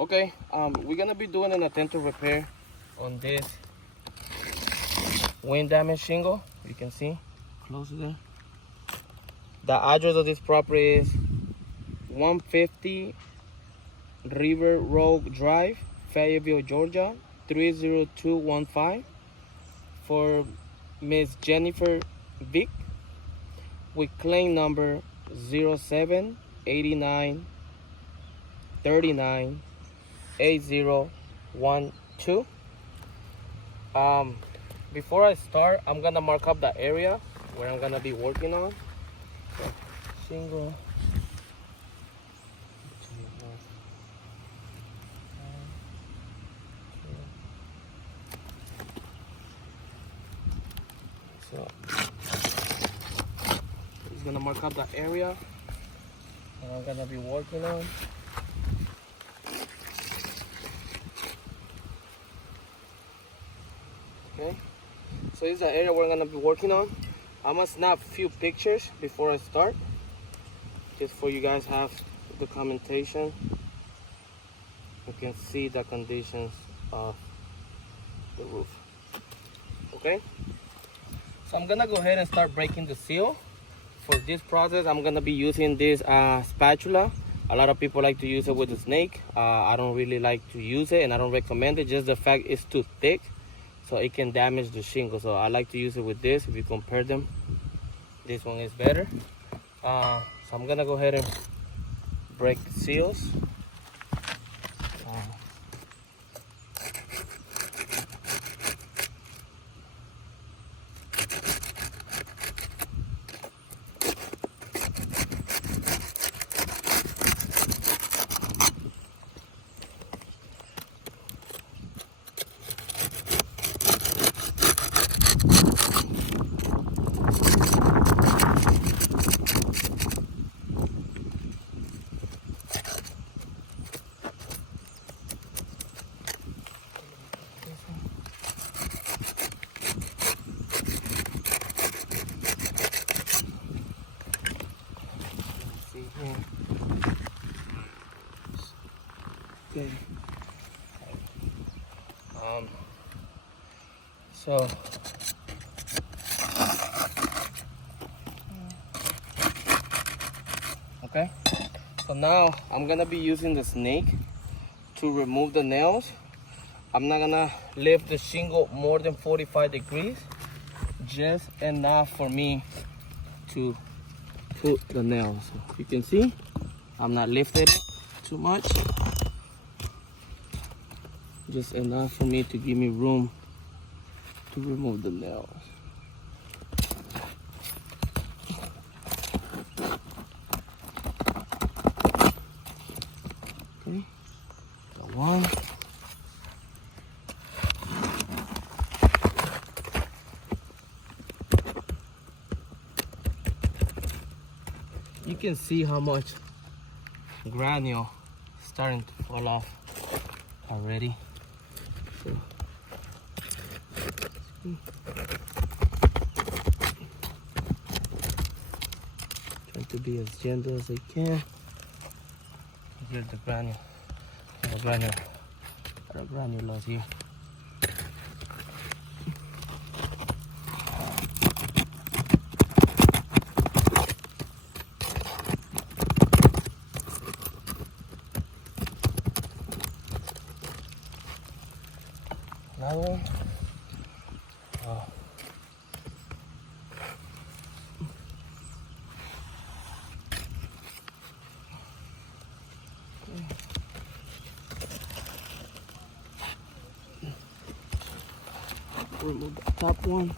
Okay, we're gonna be doing an attentive repair on this wind damage shingle. You can see close there. The address of this property is 150 River Road Drive, Fayetteville, Georgia 30215, for Miss Jenifer Vick, with claim number 0789 39 8012. Before I start, I'm gonna mark up the area where I'm gonna be working on. So, shingle. So, he's gonna mark up the area that I'm gonna be working on. Okay, so this is the area we're gonna be working on. I'm gonna snap a few pictures before I start, just for you guys have the documentation. You can see the conditions of the roof. Okay, so I'm gonna go ahead and start breaking the seal. For this process, I'm gonna be using this spatula. A lot of people like to use it with a snake. I don't really like to use it, and I don't recommend it. Just the fact it's too thick, so it can damage the shingle. So I like to use it with this. If you compare them, this one is better. So I'm gonna go ahead and break the seals. Okay. So okay. So now I'm gonna be using the snake to remove the nails. I'm not gonna lift the shingle more than 45 degrees, just enough for me to put the nails. So you can see I'm not lifting it too much, just enough for me to give me room to remove the nails. Okay, got one. You can see how much granule starting to fall off already. So, trying to be as gentle as I can. Here's the granule. The granule loss here. Another one. Oh. Remove the top one.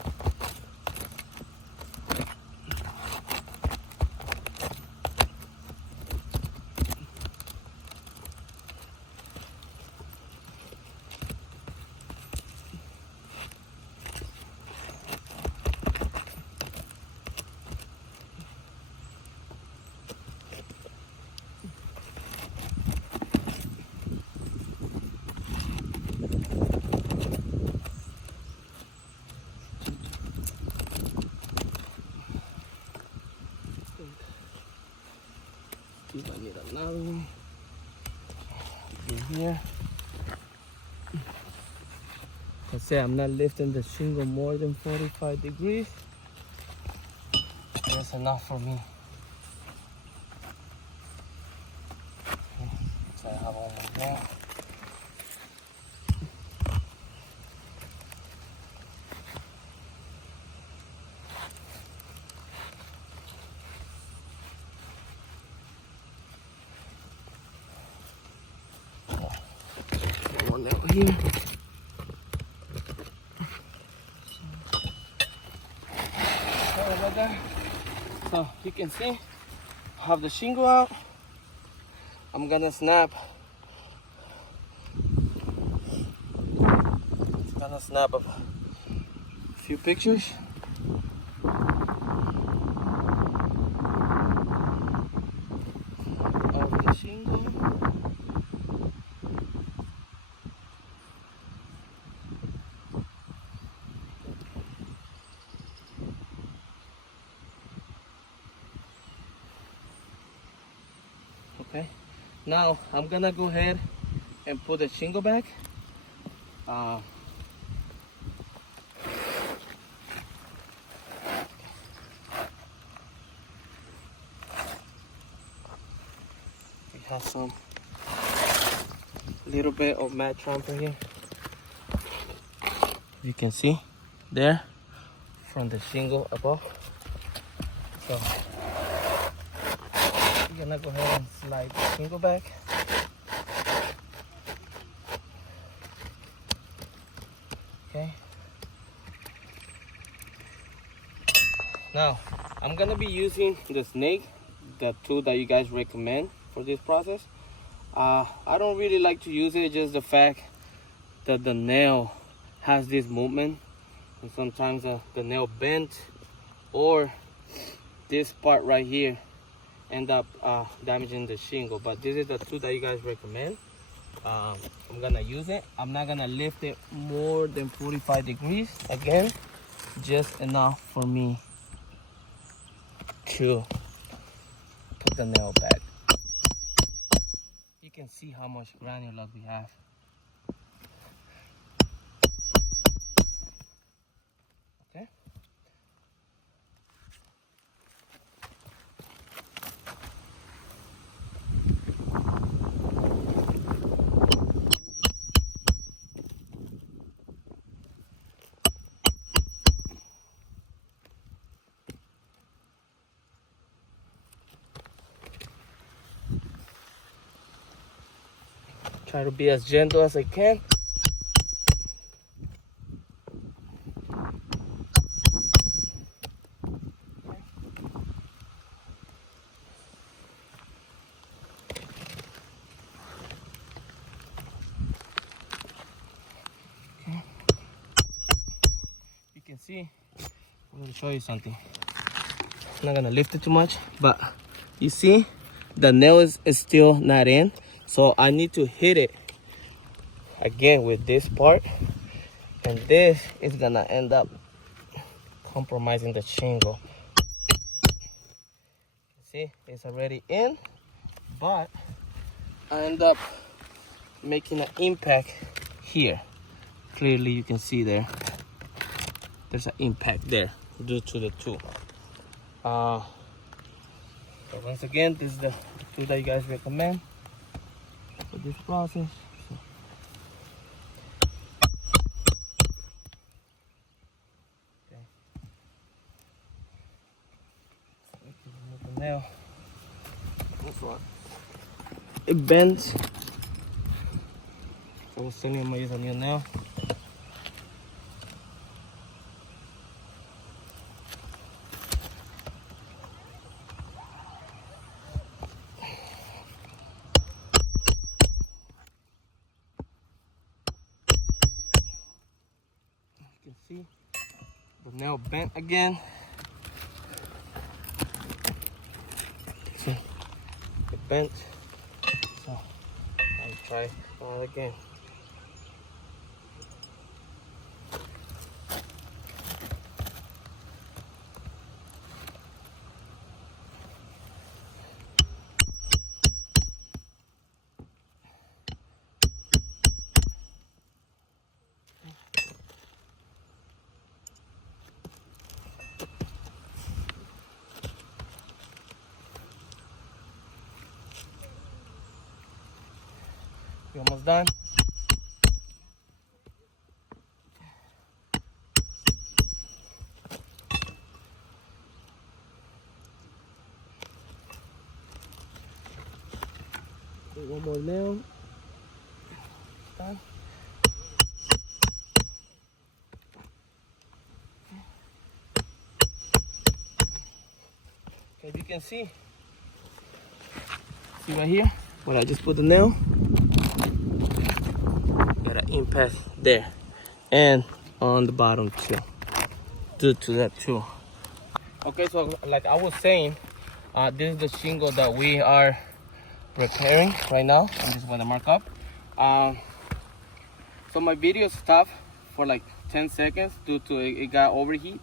do here. I say I'm not lifting the shingle more than 45 degrees. That's enough for me. So I have one more there. One down here. Sorry about that. So you can see, I have the shingle out. I'm gonna snap. Gonna snap a few pictures. Of the shingle. Okay, now I'm gonna go ahead and put the shingle back. We have some little bit of mat tramper here. You can see there from the shingle above. So we're gonna go ahead and slide the shingle back. Okay. Now I'm gonna be using the snake, the tool that you guys recommend for this process. I don't really like to use it, just the fact that the nail has this movement, and sometimes the nail bent, or this part right here end up damaging the shingle. But this is the tool that you guys recommend. I'm gonna use it. I'm not gonna lift it more than 45 degrees. Again, just enough for me to put the nail back. You can see how much granular we have. Okay. Try to be as gentle as I can. Okay. You can see, I'm going to show you something. I'm not going to lift it too much, but you see the nail is still not in. So I need to hit it again with this part, and this is gonna end up compromising the shingle. See, it's already in, but I end up making an impact here. Clearly you can see there's an impact there due to the tool. So once again, this is the tool that you guys recommend for this process. The nail, this one, it bends. So I was telling you I'm gonna use a new nail. You can see the nail bent again. See, it bent. So I'll try that again. We're almost done. One more nail. Done. As you can see right here, where I just put the nail, got an impact there, and on the bottom too, due to that too. Okay, so like I was saying, this is the shingle that we are repairing right now. I just want to mark up. So my video stopped for like 10 seconds due to it got overheat,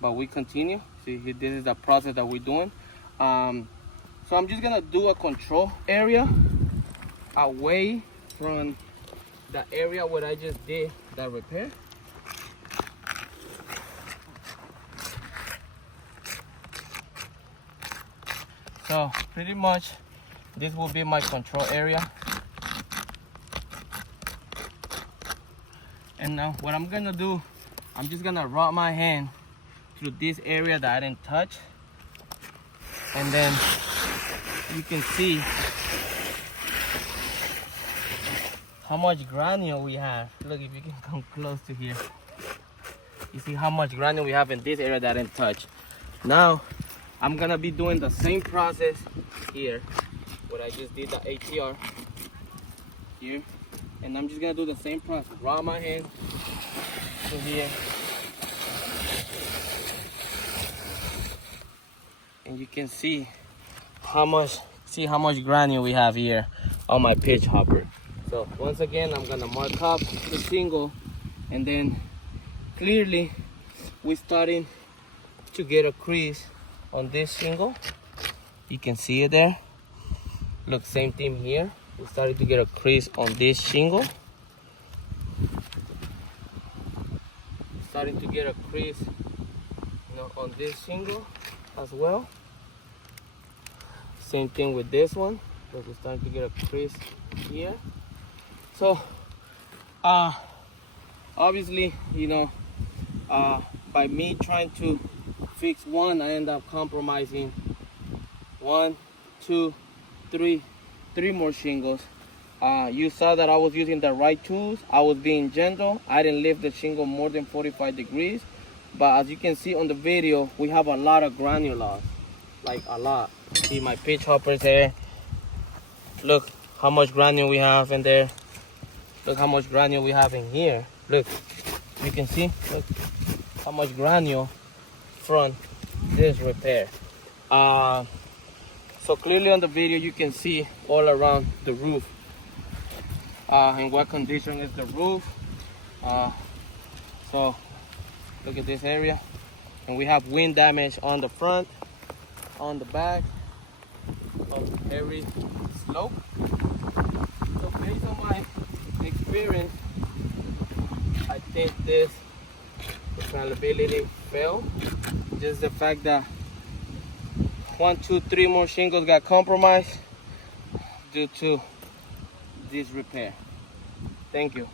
but we continue. See, this is the process that we're doing. So I'm just gonna do a control area away from the area where I just did that repair. So pretty much this will be my control area. And now what I'm gonna do, I'm just gonna rub my hand through this area that I didn't touch, and then you can see how much granule we have. Look, if you can come close to here, you see how much granule we have in this area that I didn't touch. Now I'm gonna be doing the same process here where I just did the ATR here, and I'm just gonna do the same process. Rub my hand to here, and you can see how much granule we have here on my pitch hopper. So once again, I'm gonna mark up the shingle, and then clearly we're starting to get a crease on this shingle. You can see it there. Look, same thing here. We started to get a crease on this shingle. Starting to get a crease, on this shingle as well. Same thing with this one. Look, we're starting to get a crease here. So, obviously, by me trying to fix one, I end up compromising 1, 2, 3 more shingles. You saw that I was using the right tools. I was being gentle. I didn't lift the shingle more than 45 degrees. But as you can see on the video, we have a lot of granule loss, like a lot. See my pitch hoppers here. Look how much granule we have in there. Look how much granule we have in here. Look, you can see, look how much granule from this repair. So clearly on the video you can see all around the roof. In what condition is the roof. So look at this area, and we have wind damage on the front, on the back, on every slope. So based on my experience, I think this infallibility failed. Just the fact that 1, 2, 3 more shingles got compromised due to this repair. Thank you.